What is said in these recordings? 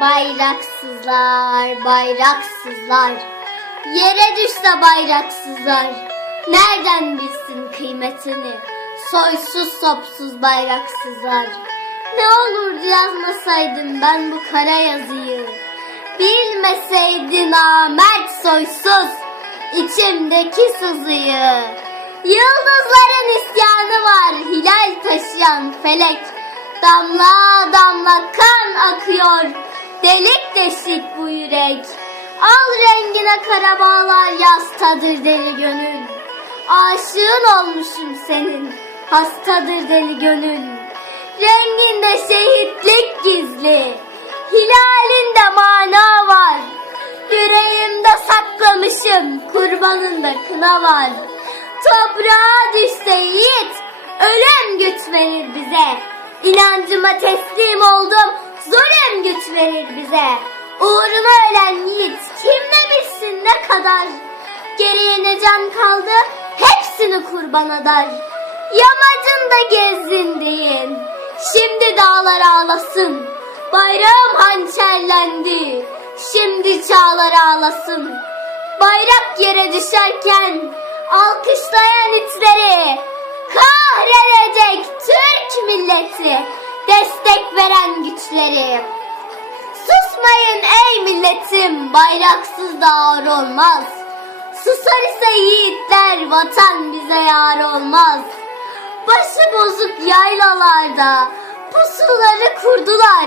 Bayraksızlar, bayraksızlar. Yere düşse bayraksızlar. Nereden bilsin kıymetini? Soysuz sopsuz bayraksızlar. Ne olurdu yazmasaydım ben bu kara yazıyı. Bilmeseydin Ahmet soysuz içimdeki sızıyı. Yıldızların isyanı var hilal taşıyan felek. Damla damla kan akıyor delik deşik bu yürek. Al rengine kara bağlar yastadır deli gönül. Aşığın olmuşum senin hastadır deli gönül. Renginde şehitlik gizli, hilalinde mana var. Yüreğimde saklamışım, kurbanında kına var. Toprağa düşse yiğit, ölüm güç verir bize. İnancıma teslim oldum, zulüm güç verir bize. Uğruna ölen yiğit, kim ne bilsin ne kadar. Geriye ne can kaldı, hepsini kurban eder. Yamacında gezdin deyin, şimdi dağlar ağlasın. Bayrağım hançerlendi, şimdi çağlar ağlasın. Bayrak yere düşerken alkışlayan itleri kahredecek Türk milleti destek veren güçleri. Susmayın ey milletim bayraksız da ağır olmaz. Susar ise yiğitler vatan bize yar olmaz. Başı bozuk yaylalarda pusuları kurdular.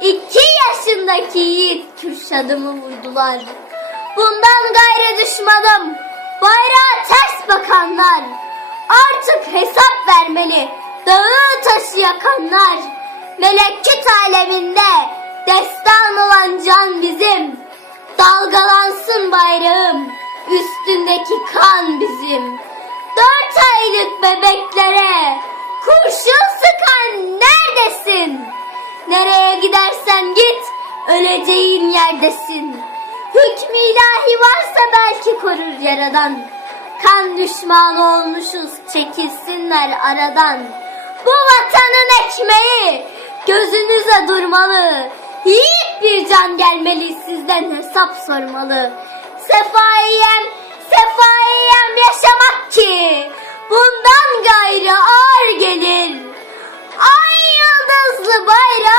İki yaşındaki yiğit Kürşad'ımı vurdular. Bundan gayrı düşmanım bayrağa ters bakanlar. Artık hesap vermeli dağı taşı yakanlar. Melekut aleminde destan olan can bizim. Dalgalansın bayrağım üstündeki kan bizim. Dört aylık bebeklere kurşun sıkan neredesin? Nereye gidersen git öleceğin yerdesin. Hükmü ilahi varsa belki korur yaradan. Kan düşmanı olmuşuz çekilsinler aradan. Bu vatanın ekmeği gözünüze durmalı. Yiğit bir can gelmeli sizden hesap sormalı. Sefaiyem, sefaiyem yaşamak ki bundan gayrı ağır gelir. Ay yıldızlı bayrak.